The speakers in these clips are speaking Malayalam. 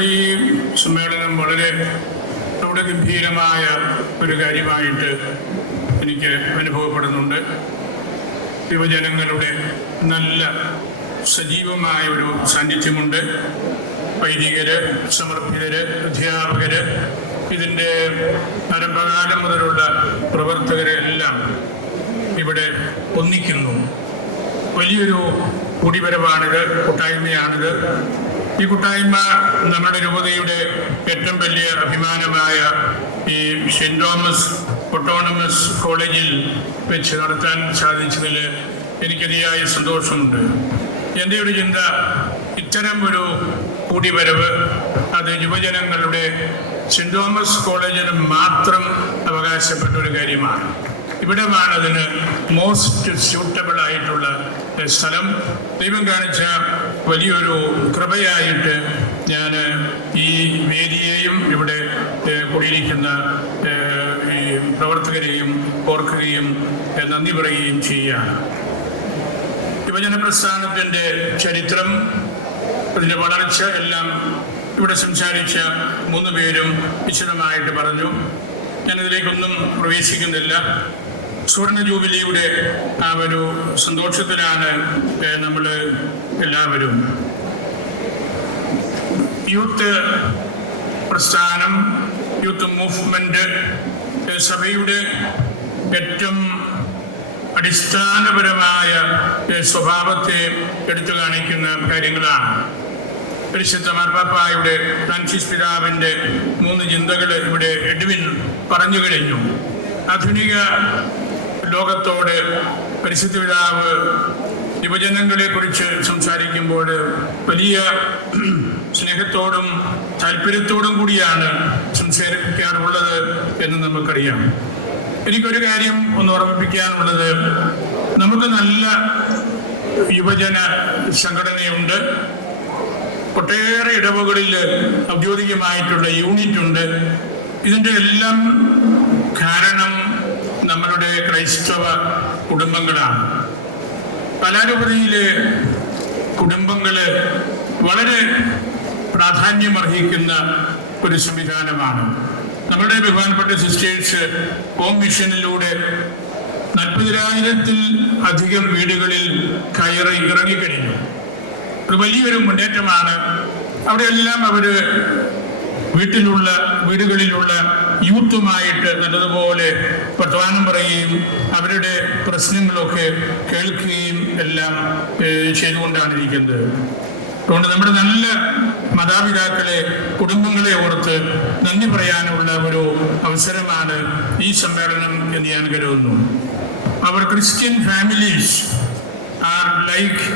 നമ്മുടെ ഈ സമ്മേളനം വളരെ നമ്മുടെ ഗംഭീരമായ ഒരു കാര്യമായിട്ട് എനിക്ക് അനുഭവപ്പെടുന്നുണ്ട്. യുവജനങ്ങളുടെ നല്ല സജീവമായ ഒരു സാന്നിധ്യമുണ്ട്. വൈദികര് സമർപ്പിതര് അധ്യാപകര് ഇതിന്റെ ആരംഭകാലം മുതലുള്ള പ്രവർത്തകരെ എല്ലാം ഇവിടെ ഒന്നിക്കുന്നു. വലിയൊരു കുടിവരവാണിത് കൂട്ടായ്മയാണിത്. ഈ കൂട്ടായ്മ നമ്മുടെ രൂപതയുടെ ഏറ്റവും വലിയ അഭിമാനമായ ഈ സെന്റ് തോമസ് ഒട്ടോണമസ് കോളേജിൽ വെച്ച് നടത്താൻ സാധിച്ചതിൽ എനിക്കതിയായ സന്തോഷമുണ്ട്. എന്റെ ഒരു ചിന്ത ഇത്തരം ഒരു കൂടിവരവ് അത് യുവജനങ്ങളുടെ സെന്റ് തോമസ് കോളേജിന് മാത്രം അവകാശപ്പെട്ട ഒരു കാര്യമാണ്. ഇവിടമാണ് അതിന് മോസ്റ്റ് സ്യൂട്ടബിൾ ആയിട്ടുള്ള സ്ഥലം. ദൈവം കാണിച്ച വലിയൊരു കൃപയായിട്ട് ഞാൻ ഈ വേദിയെയും ഇവിടെ കൂടിയിരിക്കുന്ന ഈ പ്രവർത്തകരെയും ഓർക്കുകയും നന്ദി പറയുകയും ചെയ്യുകയാണ്. യുവജന പ്രസ്ഥാനത്തിന്റെ ചരിത്രം അതിന്റെ വളർച്ച എല്ലാം ഇവിടെ സംസാരിച്ച മൂന്ന് പേരും വിശദമായിട്ട് പറഞ്ഞു. ഞാനിതിലേക്കൊന്നും പ്രവേശിക്കുന്നില്ല. സുവർണ ജൂബിലിയുടെ ആ ഒരു സന്തോഷത്തിലാണ് നമ്മൾ എല്ലാവരും. യൂത്ത് പ്രസ്ഥാനം യൂത്ത് മൂവ്മെന്റ് സഭയുടെ ഏറ്റവും അടിസ്ഥാനപരമായ സ്വഭാവത്തെ എടുത്തു കാണിക്കുന്ന കാര്യങ്ങളാണ്. പരിശുദ്ധ മാർപ്പാപ്പായുടെ ഫ്രാൻസിസ് പിതാവിന്റെ മൂന്ന് ചിന്തകൾ ഇവിടെ എഡ്വിൻ പറഞ്ഞു കഴിഞ്ഞു. ആധുനിക ലോകത്തോട് പരിശുദ്ധ പിതാവ് യുവജനങ്ങളെ കുറിച്ച് സംസാരിക്കുമ്പോൾ വലിയ സ്നേഹത്തോടും താല്പര്യത്തോടും കൂടിയാണ് സംസാരിക്കാറുള്ളത് എന്ന് നമുക്കറിയാം. എനിക്കൊരു കാര്യം ഒന്ന് ഓർമ്മിപ്പിക്കാനുള്ളത്. നമുക്ക് നല്ല യുവജന സംഘടനയുണ്ട്. ഒട്ടേറെ ഇടവുകളിൽ ഔദ്യോഗികമായിട്ടുള്ള യൂണിറ്റ് ഉണ്ട് ഇതിന്റെ എല്ലാം കാരണം ക്രൈസ്തവ കുടുംബങ്ങളാണ്. പലാരുപതിയിലെ കുടുംബങ്ങൾ വളരെ പ്രാധാന്യമർഹിക്കുന്ന ഒരു സംവിധാനമാണ്. നമ്മുടെ ബഹുമാനപ്പെട്ട സിസ്റ്റേഴ്സ് ഹോം മിഷനിലൂടെ നാൽപ്പതിനായിരത്തിൽ അധികം വീടുകളിൽ കയറി ഇറങ്ങിക്കഴിഞ്ഞു. ഒരു വലിയൊരു മുന്നേറ്റമാണ്. അവിടെയെല്ലാം അവർ വീട്ടിലുള്ള വീടുകളിലുള്ള യൂത്തുമായിട്ട് നല്ലതുപോലെ വർത്തമാനം പറയുകയും അവരുടെ പ്രശ്നങ്ങളൊക്കെ കേൾക്കുകയും എല്ലാം ചെയ്തുകൊണ്ടാണ് ഇരിക്കുന്നത്. അതുകൊണ്ട് നമ്മുടെ നല്ല മാതാപിതാക്കളെ കുടുംബങ്ങളെ ഓർത്ത് നന്ദി പറയാനുള്ള ഒരു അവസരമാണ് ഈ സമ്മേളനം എന്ന് ഞാൻ കരുതുന്നു. അവർ Christian families are like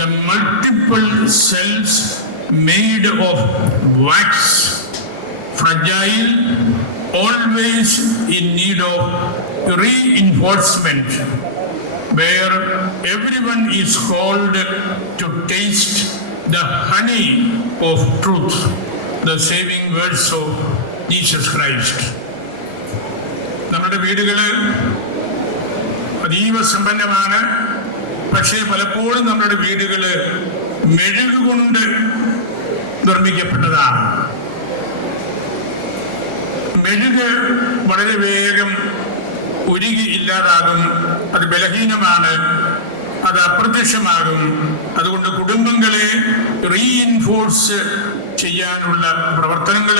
the multiple cells made of wax, fragile, always in need of reinforcement, where everyone is called to taste the honey of truth, the saving words of Jesus Christ. നമ്മുടെ വീടുകൾ അതീവ സമ്പന്നമാണ് പക്ഷേ പലപ്പോഴും നമ്മുടെ വീടുകൾ മെഴുകുകൊണ്ട് നിർമ്മിക്കപ്പെട്ടതാണ് മെഴുക് വളരെ വേഗം ഉരുകി ഇല്ലാതാകും. അത് ബലഹീനമാണ്. അത് അപ്രത്യക്ഷമാകും. അതുകൊണ്ട് കുടുംബങ്ങളെ റീഇൻഫോഴ്സ് ചെയ്യാനുള്ള പ്രവർത്തനങ്ങൾ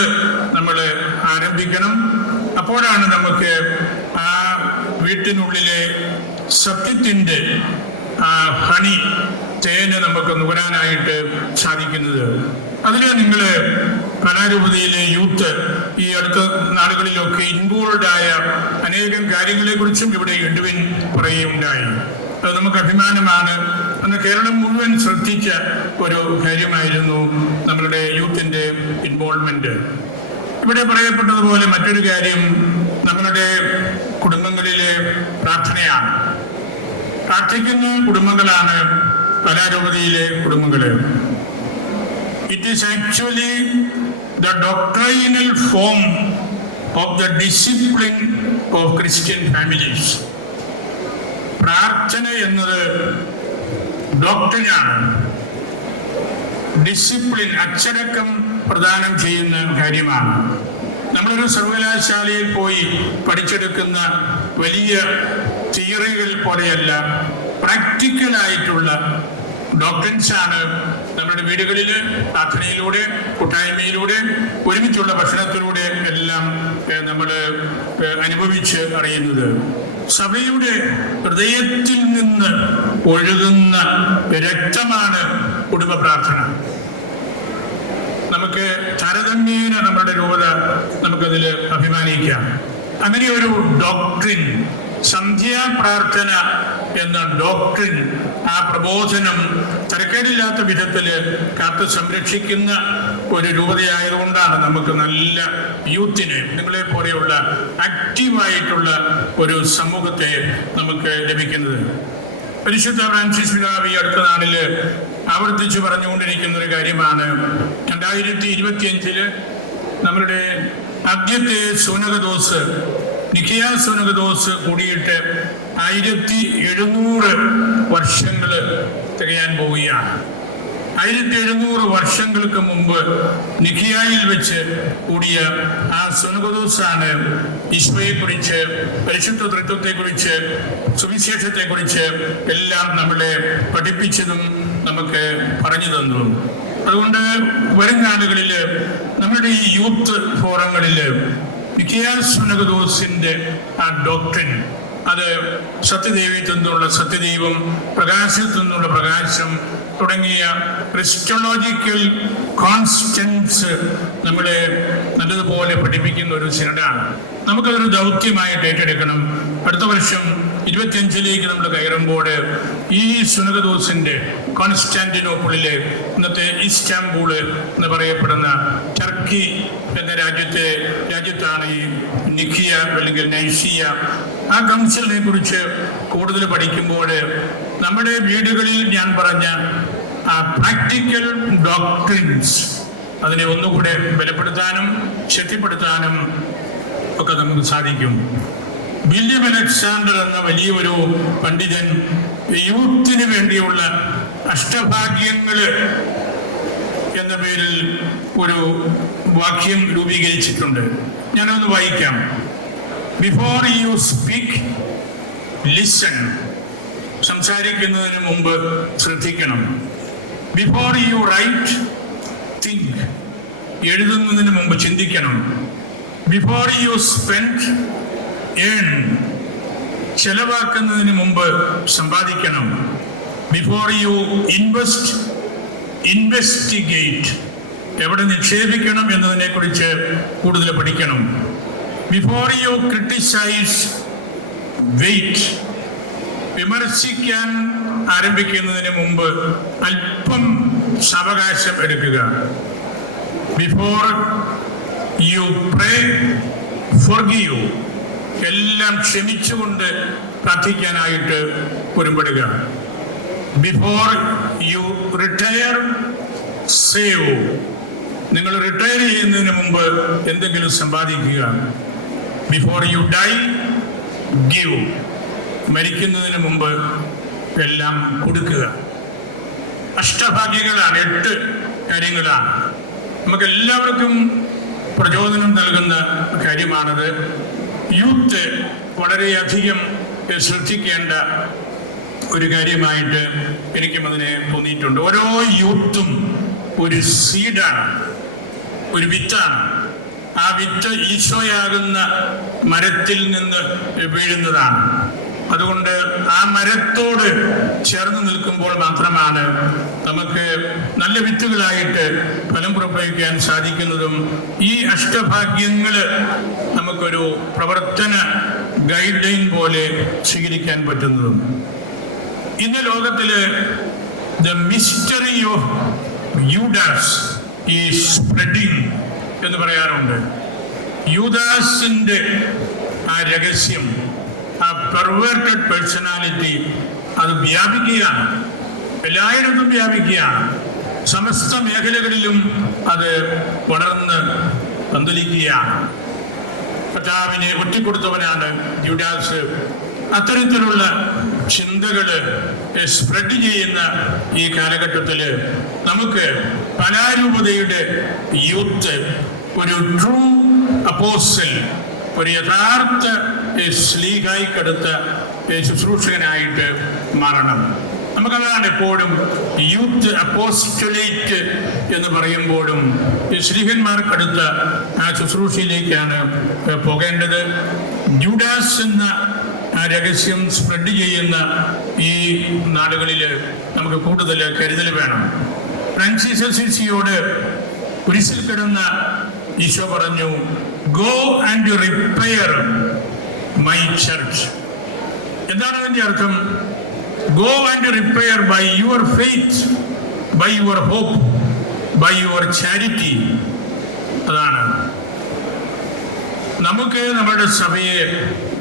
നമ്മൾ ആരംഭിക്കണം. അപ്പോഴാണ് നമുക്ക് ആ വീട്ടിനുള്ളിലെ സത്യത്തിന്റെ ആ ഹണി തേന് നമുക്ക് നുകരാനായിട്ട് സാധിക്കുന്നത്. അതിന് നിങ്ങൾ കലാരൂപതയിലെ യൂത്ത് ഈ അടുത്ത നാടുകളിലൊക്കെ ഇൻവോൾവ് ആയ അനേകം കാര്യങ്ങളെക്കുറിച്ചും ഇവിടെ എഡുവിൻ പറയുകയുണ്ടായി അത് നമുക്ക് അഭിമാനമാണ്. അന്ന് കേരളം മുഴുവൻ ശ്രദ്ധിച്ച ഒരു കാര്യമായിരുന്നു നമ്മളുടെ യൂത്തിന്റെ ഇൻവോൾവ്മെന്റ് ഇവിടെ പറയപ്പെട്ടതുപോലെ മറ്റൊരു കാര്യം നമ്മളുടെ കുടുംബങ്ങളിലെ പ്രാർത്ഥനയാണ്. പ്രാർത്ഥിക്കുന്ന കുടുംബങ്ങളാണ് കലാരൂപതയിലെ കുടുംബങ്ങൾ. It is actually the doctrinal form of the discipline of Christian families പ്രാർത്ഥന എന്നത് ഡോക്ടറിനാണ് ഡിസിപ്ലിൻ അച്ചടക്കം പ്രദാനം ചെയ്യുന്ന കാര്യമാണ്. നമ്മളൊരു സർവകലാശാലയിൽ പോയി പഠിച്ചെടുക്കുന്ന വലിയ തിയറികൾ പോലെയല്ല പ്രാക്ടിക്കലായിട്ടുള്ള ഡോക്ടൻസ് ആണ് നമ്മുടെ വീടുകളിൽ പ്രാർത്ഥനയിലൂടെ കൂട്ടായ്മയിലൂടെ ഒരുമിച്ചുള്ള ഭക്ഷണത്തിലൂടെ എല്ലാം നമ്മൾ അനുഭവിച്ച് അറിയുന്നത്. സഭയുടെ ഹൃദയത്തിൽ നിന്ന് ഒഴുകുന്ന രക്തമാണ് കുടുംബ പ്രാർത്ഥന. നമുക്ക് താരതമ്യേന നമ്മുടെ രൂപത നമുക്കതിൽ അഭിമാനിക്കാം. അങ്ങനെ ഒരു ഡോക്ട്രിൻ സന്ധ്യാ പ്രാർത്ഥന എന്ന ഡോക്ട്രിൻ ആ പ്രബോധനം തരക്കേടില്ലാത്ത വിധത്തിൽ കാത്തു സംരക്ഷിക്കുന്ന ഒരു രൂപതയായതുകൊണ്ടാണ് നമുക്ക് നല്ല യൂത്തിനെ നിങ്ങളെ പോലെയുള്ള ആക്റ്റീവായിട്ടുള്ള ഒരു സമൂഹത്തെ നമുക്ക് ലഭിക്കുന്നത്. പരിശുദ്ധ ഫ്രാൻസിസ് പിതാവ് ഈ അടുത്ത നാളിൽ ആവർത്തിച്ച് പറഞ്ഞുകൊണ്ടിരിക്കുന്ന ഒരു കാര്യമാണ്. രണ്ടായിരത്തി ഇരുപത്തിയഞ്ചിൽ നമ്മളുടെ ആദ്യത്തെ സൂനകദോസ് നിഖിയ സൂനകദോസ് കൂടിയിട്ട് ആയിരത്തി എഴുന്നൂറ് വർഷങ്ങൾ തികയാൻ പോവുകയാണ്. ആയിരത്തി എഴുന്നൂറ് വർഷങ്ങൾക്ക് മുമ്പ് നിഖിയായിൽ വെച്ച് കൂടിയ ആ സുനകദോസാണ് ഈശോയെക്കുറിച്ച് പരിശുദ്ധ തൃത്വത്തെക്കുറിച്ച് സുവിശേഷത്തെക്കുറിച്ച് എല്ലാം നമ്മളെ പഠിപ്പിച്ചതും നമുക്ക് പറഞ്ഞു തന്നു അതുകൊണ്ട് വരും നാളുകളിൽ നമ്മുടെ ഈ യൂത്ത് ഫോറങ്ങളിൽ നിഖിയ സുനകദോസിന്റെ ആ ഡോക്ടറിൻ അത് സത്യദേവിയിൽ നിന്നുള്ള സത്യദൈവം പ്രകാശത്തിൽ നിന്നുള്ള പ്രകാശം തുടങ്ങിയ ക്രിസ്റ്റോളജിക്കൽ കോൺസ്റ്റൻസ് നമ്മളെ നല്ലതുപോലെ പഠിപ്പിക്കുന്ന ഒരു സിനഡാണ് നമുക്കതൊരു ദൗത്യമായിട്ട് ഏറ്റെടുക്കണം. അടുത്ത വർഷം ഇരുപത്തിയഞ്ചിലേക്ക് നമ്മൾ കയറുമ്പോൾ ഈ സുനകദോസിന്റെ കോൺസ്റ്റാന്റിനോപ്പിളിലെ ഇന്നത്തെ ഇസ്റ്റാംബൂൾ എന്ന് പറയപ്പെടുന്ന ടർക്കി എന്ന രാജ്യത്തെ രാജ്യത്താണ് ഈ നിഖിയ അല്ലെങ്കിൽ നൈസിയ ആ കൗൺസിലിനെ കുറിച്ച് കൂടുതൽ പഠിക്കുമ്പോൾ നമ്മുടെ വീടുകളിൽ ഞാൻ പറഞ്ഞ പ്രാക്ടിക്കൽ ഡോക്ട്രിൻസ് അതിനെ ഒന്നുകൂടെ ബലപ്പെടുത്താനും ശക്തിപ്പെടുത്താനും ഒക്കെ നമുക്ക് സാധിക്കും. വില്യം അലക്സാണ്ടർ എന്ന വലിയൊരു പണ്ഡിതൻ യൂത്തിന് വേണ്ടിയുള്ള അഷ്ടഭാഗ്യങ്ങൾ എന്ന പേരിൽ ഒരു വാക്യം രൂപീകരിച്ചിട്ടുണ്ട്. ഞാനൊന്ന് വായിക്കാം. ബിഫോർ യു സ്പീക്ക് ലിസൺ സംസാരിക്കുന്നതിന് മുമ്പ് ശ്രദ്ധിക്കണം. ബിഫോർ യു റൈറ്റ് തിങ്ക് എഴുതുന്നതിന് മുമ്പ് ചിന്തിക്കണം. ബിഫോർ യു സ്പെൻഡ് ഏൺ ചെലവാക്കുന്നതിന് മുമ്പ് സമ്പാദിക്കണം. ബിഫോർ യു ഇൻവെസ്റ്റ് ഇൻവെസ്റ്റിഗേറ്റ് എവിടെ നിക്ഷേപിക്കണം എന്നതിനെ കുറിച്ച് കൂടുതൽ പഠിക്കണം. ബിഫോർ യു ക്രിട്ടിസൈസ് വെയിറ്റ് വിമർശിക്കാൻ ആരംഭിക്കുന്നതിന് മുമ്പ് അല്പം സാവകാശം എടുക്കുക. ബിഫോർ യു പ്രേ ഫോർഗീവ് എല്ലാം ക്ഷമിച്ചുകൊണ്ട് പ്രാർത്ഥിക്കാനായിട്ട് ഒരുമ്പെടുക ബിഫോർ യു റിട്ടയർ സേവ് നിങ്ങൾ റിട്ടയർ ചെയ്യുന്നതിന് മുമ്പ് എന്തെങ്കിലും സമ്പാദിക്കുക ബിഫോർ യു ഡൈ ഗിവ് മരിക്കുന്നതിന് മുമ്പ് എല്ലാം കൊടുക്കുക. അഷ്ടഭാഗ്യങ്ങളാണ് എട്ട് കാര്യങ്ങളാണ്. നമുക്ക് എല്ലാവർക്കും പ്രചോദനം നൽകുന്ന കാര്യമാണത്. യൂത്ത് വളരെയധികം ശ്രദ്ധിക്കേണ്ട ഒരു കാര്യമായിട്ട് എനിക്കും അതിനെ തോന്നിയിട്ടുണ്ട്. ഓരോ യൂത്തും ഒരു സീഡാണ് ഒരു വിത്താണ്. ആ വിത്ത് ഈശോയാകുന്ന മരത്തിൽ നിന്ന് വീഴുന്നതാണ്. അതുകൊണ്ട് ആ മരത്തോട് ചേർന്ന് നിൽക്കുമ്പോൾ മാത്രമാണ് നമുക്ക് നല്ല വിത്തുകളായിട്ട് ഫലം പുറപ്പെടുവിക്കാൻ സാധിക്കുന്നതും ഈ അഷ്ടഭാഗ്യങ്ങൾ നമുക്കൊരു പ്രവർത്തന ഗൈഡ് ലൈൻ പോലെ സ്വീകരിക്കാൻ പറ്റുന്നതും. ഇന്ന് ലോകത്തിൽ ദ മിസ്റ്ററി ഓഫ് യൂഡാസ് ഈ സ്പ്രെഡിങ് എന്ന് പറയാറുണ്ട്. യൂദാസിന്റെ ആ രഹസ്യം ആ പെർവേർട്ടഡ് പേഴ്സണാലിറ്റി അത് വ്യാപിക്കുകയാണ്. എല്ലായിടത്തും വ്യാപിക്കുകയാണ്. സമസ്ത മേഖലകളിലും അത് വളർന്ന് പന്തലിക്കുകയാണ്. കർത്താവിനെ ഒറ്റിക്കൊടുത്തവനാണ് യുഡാസ് അത്തരത്തിലുള്ള ചിന്തകൾ സ്പ്രെഡ് ചെയ്യുന്ന ഈ കാലഘട്ടത്തിൽ നമുക്ക് പലാരൂപതയുടെ യൂത്ത് ഒരു ട്രൂ അപ്പോസൽ ഒരു യഥാർത്ഥ സ്ലീഹായിക്കടുത്ത ശുശ്രൂഷകനായിട്ട് മാറണം. നമുക്കതാണ് എപ്പോഴും യൂത്ത് അപ്പോസ്റ്റലേറ്റ് എന്ന് പറയുമ്പോഴും ശ്രീഹന്മാർക്കടുത്ത ആ ശുശ്രൂഷയിലേക്കാണ് പോകേണ്ടത്. ജൂഡാസ് എന്ന ആ രഹസ്യം സ്പ്രെഡ് ചെയ്യുന്ന ഈ നാടുകളിൽ നമുക്ക് കൂടുതൽ കരുതൽ വേണം. ഫ്രാൻസിസ് അസിസിയോട് കുരിശിൽ കിടന്ന ഈശോ പറഞ്ഞു go and repair my church എന്താണ് അതിന്റെ അർത്ഥം? Go and repair by your faith by your hope by your charity അതാണ്. നമുക്ക് നമ്മുടെ സഭയെ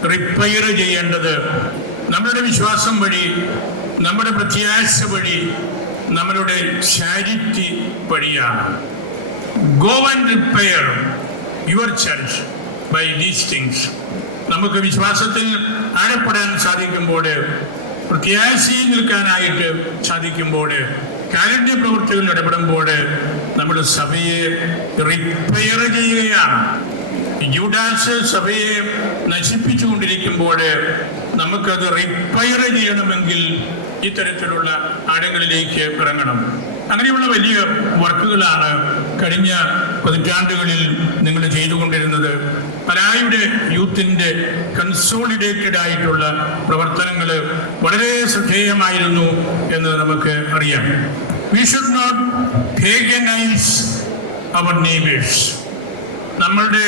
റിപ്പയർ ചെയ്യേണ്ടത് നമ്മളുടെ വിശ്വാസം വഴി നമ്മുടെ പ്രത്യാശ വഴി നമ്മളുടെ ചാരിറ്റി വഴിയാണ്. Go and repair your church by these things നമുക്ക് വിശ്വാസത്തിൽ ആഴപ്പെടാൻ സാധിക്കുമ്പോൾ പ്രത്യാശയിൽ നിൽക്കാനായിട്ട് സാധിക്കുമ്പോൾ കാരുണ്യ പ്രവൃത്തികളിൽ ഇടപെടുമ്പോൾ നമ്മൾ സഭയെ റിപ്പയർ ചെയ്യുകയാണ്. യൂഡാസ് സഭയെ നശിപ്പിച്ചുകൊണ്ടിരിക്കുമ്പോൾ നമുക്കത് റിപ്പയർ ചെയ്യണമെങ്കിൽ ഇത്തരത്തിലുള്ള ആഴങ്ങളിലേക്ക് ഇറങ്ങണം. അങ്ങനെയുള്ള വലിയ വർക്കുകളാണ് കഴിഞ്ഞ പതിറ്റാണ്ടുകളിൽ നിങ്ങൾ ചെയ്തുകൊണ്ടിരുന്നത് പലായുടെ യൂത്തിന്റെ കൺസോളിഡേറ്റഡ് ആയിട്ടുള്ള പ്രവർത്തനങ്ങൾ വളരെ ശ്രദ്ധേയമായിരുന്നു എന്ന് നമുക്ക് അറിയാം. We should not our neighbours നമ്മളുടെ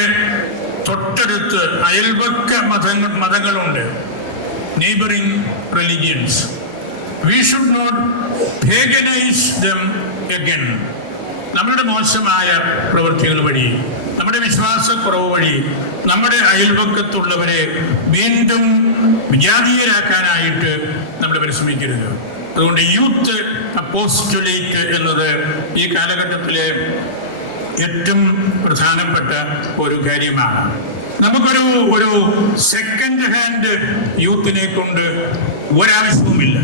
തൊട്ടടുത്ത് അയൽവക്ക മതങ്ങൾ മതങ്ങളുണ്ട്. Neighbouring religions we should not paganise them again നമ്മുടെ മോശമായ പ്രവൃത്തികൾ വഴി നമ്മുടെ വിശ്വാസക്കുറവ് വഴി നമ്മുടെ അയൽപക്കത്തുള്ളവരെ വീണ്ടും വിജാതീയരാക്കാനായിട്ട് നമ്മൾ പരിശ്രമിക്കരുത്. അതുകൊണ്ട് യൂത്ത് അപ്പോസ്റ്റുലേറ്റ് എന്നത് ഈ കാലഘട്ടത്തിലെ ഏറ്റവും പ്രധാനപ്പെട്ട ഒരു കാര്യമാണ്. നമുക്കൊരു ഒരു സെക്കൻഡ് ഹാൻഡ് യൂത്തിനെ കൊണ്ട് ഒരാവശ്യവുമില്ല.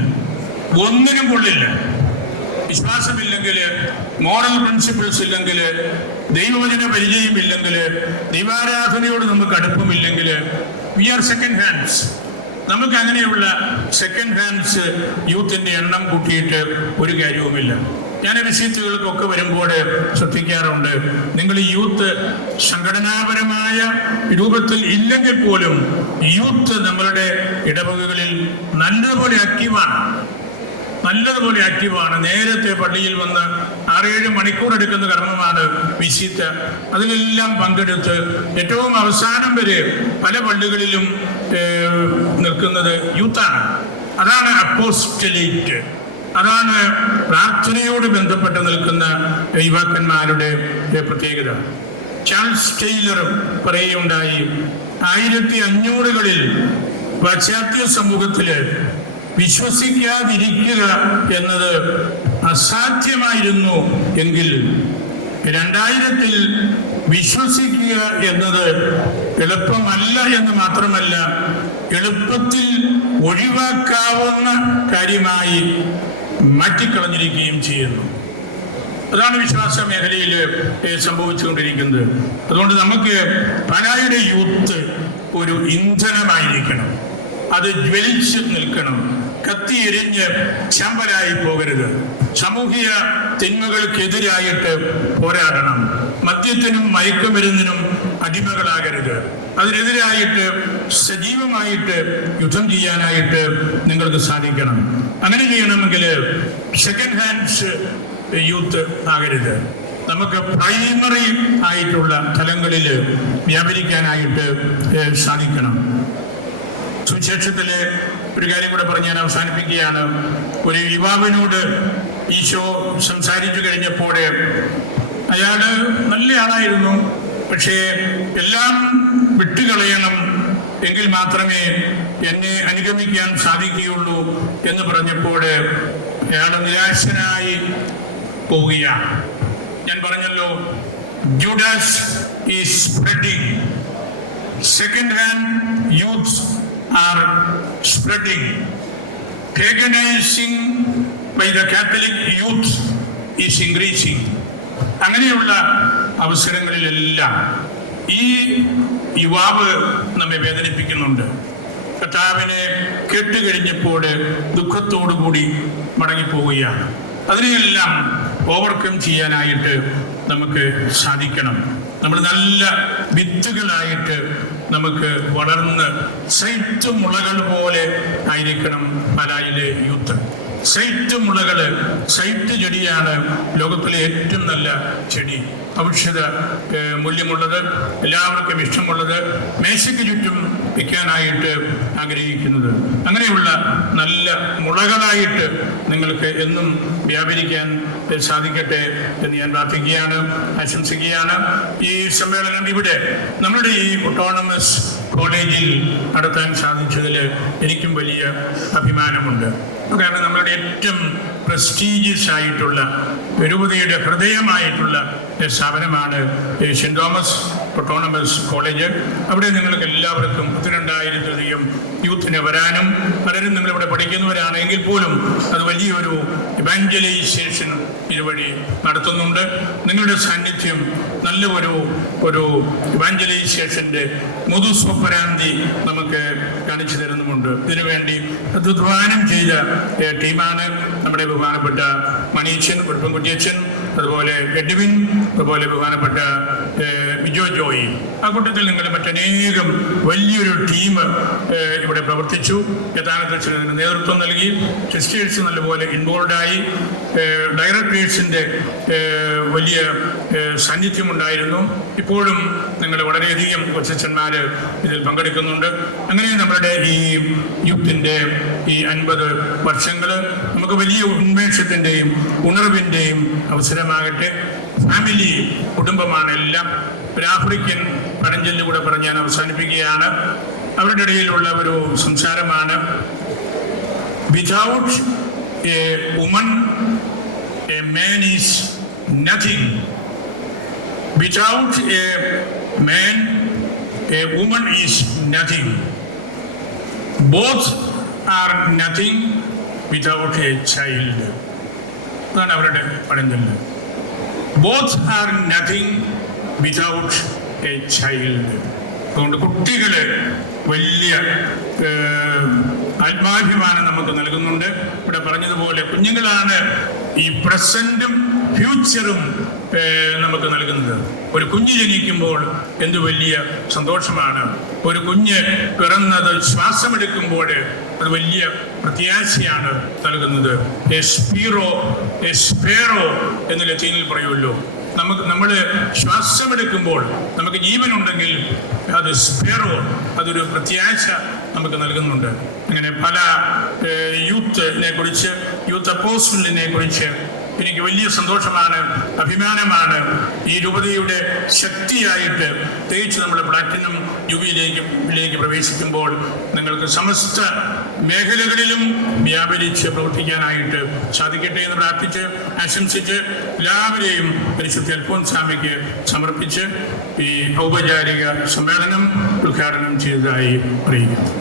ഒന്നിനും കൊള്ളില്ല. വിശ്വാസമില്ലെങ്കിൽ മോറൽ പ്രിൻസിപ്പിൾസ് ഇല്ലെങ്കിൽ ദൈവവചന പരിചയമില്ലെങ്കിൽ ദൈവാരാധനയോട് നമുക്ക് അടുപ്പമില്ലെങ്കിൽ വി ആർ സെക്കൻഡ് ഹാൻഡ്സ് നമുക്ക് അങ്ങനെയുള്ള സെക്കൻഡ് ഹാൻഡ്സ് യൂത്തിന്റെ എണ്ണം കൂട്ടിയിട്ട് ഒരു കാര്യവുമില്ല. ഞാൻ വിഷയത്തുകൾക്കൊക്കെ വരുമ്പോൾ ശ്രദ്ധിക്കാറുണ്ട് നിങ്ങൾ യൂത്ത് സംഘടനാപരമായ രൂപത്തിൽ ഇല്ലെങ്കിൽ പോലും യൂത്ത് നമ്മളുടെ ഇടവകകളിൽ നല്ലപോലെ ആക്റ്റീവാണ് നല്ലതുപോലെ ആക്റ്റീവാണ്. നേരത്തെ പള്ളിയിൽ വന്ന് ആറേഴ് മണിക്കൂർ എടുക്കുന്ന കർമ്മമാണ് വിശിത്ത് അതിലെല്ലാം പങ്കെടുത്ത് ഏറ്റവും അവസാനം വരെ പല പള്ളികളിലും നിൽക്കുന്നത് യൂത്താണ്. അതാണ് അപ്പോസ്റ്റലേറ്റ്. അതാണ് പ്രാർത്ഥനയോട് ബന്ധപ്പെട്ട് നിൽക്കുന്ന യുവാക്കന്മാരുടെ പ്രത്യേകത. ചാൾസ് ടൈലർ പറയുകയുണ്ടായി ആയിരത്തി അഞ്ഞൂറുകളിൽ പാശ്ചാത്യ സമൂഹത്തിൽ വിശ്വസിക്കാതിരിക്കുക എന്നത് അസാധ്യമായിരുന്നു എങ്കിൽ രണ്ടായിരത്തിൽ വിശ്വസിക്കുക എന്നത് എളുപ്പമല്ല എന്ന് മാത്രമല്ല എളുപ്പത്തിൽ ഒഴിവാക്കാവുന്ന കാര്യമായി മാറ്റിക്കളഞ്ഞിരിക്കുകയും ചെയ്യുന്നു. അതാണ് വിശ്വാസ മേഖലയിൽ സംഭവിച്ചുകൊണ്ടിരിക്കുന്നത്. അതുകൊണ്ട് നമുക്ക് പാലായുടെ യൂത്ത് ഒരു ഇന്ധനമായിരിക്കണം. അത് ജ്വലിച്ച് നിൽക്കണം. കത്തി ചമ്പരായി പോകരുത്. സാമൂഹിക തിന്മകൾക്കെതിരായിട്ട് പോരാടണം. മദ്യത്തിനും മയക്കുമരുന്നിനും അടിമകളാകരുത്. അതിനെതിരായിട്ട് സജീവമായിട്ട് യുദ്ധം ചെയ്യാനായിട്ട് നിങ്ങൾക്ക് സാധിക്കണം. അങ്ങനെ ചെയ്യണമെങ്കിൽ സെക്കൻഡ് ഹാൻഡ്സ് യൂത്ത് ആകരുത്. നമുക്ക് പ്രൈമറി ആയിട്ടുള്ള തലങ്ങളിൽ വ്യാപരിക്കാനായിട്ട് സാധിക്കണം. സുവിശേഷത്തിലെ ഒരു കാര്യം കൂടെ പറഞ്ഞ് ഞാൻ അവസാനിപ്പിക്കുകയാണ്. ഒരു യുവാവിനോട് ഈശോ സംസാരിച്ചു കഴിഞ്ഞപ്പോൾ അയാൾ നല്ലയാളായിരുന്നു പക്ഷേ എല്ലാം വിട്ടുകളയണം എങ്കിൽ മാത്രമേ എന്നെ അനുഗമിക്കാൻ സാധിക്കുകയുള്ളൂ എന്ന് പറഞ്ഞപ്പോൾ അയാൾ നിരാശനായി പോവുകയാണ്. ഞാൻ പറഞ്ഞല്ലോ Judas is spreading second hand youths are spreading. Paganizing by the Catholic youth is increasing. അങ്ങനെയുള്ള അവസരങ്ങളിലെല്ലാം ഈ യുവാവ് നമ്മെ വേദനിപ്പിക്കുന്നുണ്ട്. കർത്താവിനെ കേട്ടുകഴിഞ്ഞപ്പോൾ ദുഃഖത്തോടുകൂടി മടങ്ങിപ്പോവുകയാണ്. അതിനെയെല്ലാം ഓവർകം ചെയ്യാനായിട്ട് നമുക്ക് സാധിക്കണം. നമ്മൾ നല്ല വിത്തുകളായിട്ട് നമുക്ക് വളർന്ന് മുളകൾ പോലെ ആയിരിക്കണം പലായിലെ യൂത്ത്. സൈറ്റ് മുളകൾ സൈറ്റ് ചെടിയാണ് ലോകത്തിലെ ഏറ്റവും നല്ല ചെടി. ഔഷധ മൂല്യമുള്ളത് എല്ലാവർക്കും ഇഷ്ടമുള്ളത് മേശയ്ക്ക് ചുറ്റും വയ്ക്കാനായിട്ട് ആഗ്രഹിക്കുന്നത്. അങ്ങനെയുള്ള നല്ല മുളകളായിട്ട് നിങ്ങൾക്ക് എന്നും വ്യാപരിക്കാൻ സാധിക്കട്ടെ എന്ന് ഞാൻ പ്രാർത്ഥിക്കുകയാണ് ആശംസിക്കുകയാണ്. ഈ സമ്മേളനം ഇവിടെ നമ്മുടെ ഈ ഒട്ടോണമസ് കോളേജിൽ നടത്താൻ സാധിച്ചതിൽ എനിക്കും വലിയ അഭിമാനമുണ്ട്. കാരണം നമ്മളുടെ ഏറ്റവും പ്രസ്റ്റീജിയസ് ആയിട്ടുള്ള രൂപതയുടെ ഹൃദയമായിട്ടുള്ള സ്ഥാപനമാണ് saint saint Thomas. Autonomous college അവിടെ നിങ്ങൾക്ക് എല്ലാവർക്കും പത്തിരണ്ടായിരത്തിലധികം യൂത്തിന് വരാനും പലരും നിങ്ങളിവിടെ പഠിക്കുന്നവരാണെങ്കിൽ പോലും അത് വലിയൊരു ഇവാഞ്ചലൈസേഷൻ ഇതുവഴി നടത്തുന്നുണ്ട്. നിങ്ങളുടെ സാന്നിധ്യം നല്ല ഒരു ഒരു ഇവാഞ്ചലൈസേഷന്റെ മുതുസ്വപരാന്തി നമുക്ക് കാണിച്ചു തരുന്നുമുണ്ട്. ഇതിനുവേണ്ടി അധ്വാനം ചെയ്ത ടീമാണ് നമ്മുടെ ബഹുമാനപ്പെട്ട മണീച്ചൻ കുടുംബൻകുട്ടിയച്ചൻ അതുപോലെ എഡ്വിൻ അതുപോലെ ബഹുമാനപ്പെട്ട ബിജോ ജോയി. ആ കൂട്ടത്തിൽ നിങ്ങൾ മറ്റനേകം വലിയൊരു ടീം ഇവിടെ പ്രവർത്തിച്ചു. യഥാർത്ഥ ഇതിന് നേതൃത്വം നൽകി. സിസ്റ്റേഴ്സ് നല്ലപോലെ ഇൻവോൾവായി ഡയറക്ടേഴ്സിന്റെ വലിയ സാന്നിധ്യം സാന്നിധ്യമുണ്ടായിരുന്നു. ഇപ്പോഴും നിങ്ങൾ വളരെയധികം കൊച്ചന്മാർ ഇതിൽ പങ്കെടുക്കുന്നുണ്ട്. അങ്ങനെ നമ്മുടെ ഈ യുക്തിന്റെ ഈ അൻപത് വർഷങ്ങൾ നമുക്ക് വലിയ ഉന്മേഷത്തിന്റെയും ഉണർവിന്റെയും അവസരമാകട്ടെ. ഫാമിലി കുടുംബമാണ് എല്ലാം. ഒരു ആഫ്രിക്കൻ പഴഞ്ചൊല്ലുകൂടെ പറഞ്ഞ് ഞാൻ അവസാനിപ്പിക്കുകയാണ്. അവരുടെ ഇടയിലുള്ള ഒരു സംസാരമാണ്. Without a woman a man is nothing without a man, a woman is nothing. Both are nothing. Without a child. അതാണ് അവരുടെ പഴഞ്ചൊല്ല് both are nothing without a child അതുകൊണ്ട് കുട്ടികളെ വലിയ ആത്മാഭിമാനം നമുക്ക് നൽകുന്നുണ്ട്. ഇവിടെ പറഞ്ഞതുപോലെ കുഞ്ഞുങ്ങളാണ് ഈ പ്രസന്റും ഫ്യൂച്ചറും നമുക്ക് നൽകുന്നത്. ഒരു കുഞ്ഞ് ജനിക്കുമ്പോൾ എന്ത് വലിയ സന്തോഷമാണ്. ഒരു കുഞ്ഞ് പിറന്നത് ശ്വാസമെടുക്കുമ്പോൾ അത് വലിയ പ്രത്യാശയാണ് നൽകുന്നത്. എസ്പീറോ എസ്പേറോ എന്ന് ലത്തീനിൽ പറയുമല്ലോ നമുക്ക് നമ്മൾ ശ്വാസമെടുക്കുമ്പോൾ നമുക്ക് ജീവനുണ്ടെങ്കിൽ അത് സ്പേറോ അതൊരു പ്രത്യാശ നമുക്ക് നൽകുന്നുണ്ട്. അങ്ങനെ പല യൂത്തിനെ കുറിച്ച് യൂത്ത് അപ്പോസ്റ്റലിനെ കുറിച്ച് എനിക്ക് വലിയ സന്തോഷമാണ് അഭിമാനമാണ്. ഈ രൂപതയുടെ ശക്തിയായിട്ട് പ്രത്യേകിച്ച് നമ്മുടെ പ്ലാറ്റിനം യുവിയിലേക്ക് പ്രവേശിക്കുമ്പോൾ നിങ്ങൾക്ക് സമസ്ത മേഖലകളിലും വ്യാപരിച്ച് പ്രവർത്തിക്കാനായിട്ട് സാധിക്കട്ടെ എന്ന് പ്രാർത്ഥിച്ച് ആശംസിച്ച് എല്ലാവരെയും പരിശുദ്ധ അൽഫോൻസാമയ്ക്ക് സമർപ്പിച്ച് ഈ ഔപചാരിക സമ്മേളനം ഉദ്ഘാടനം ചെയ്തതായി അറിയിക്കുന്നു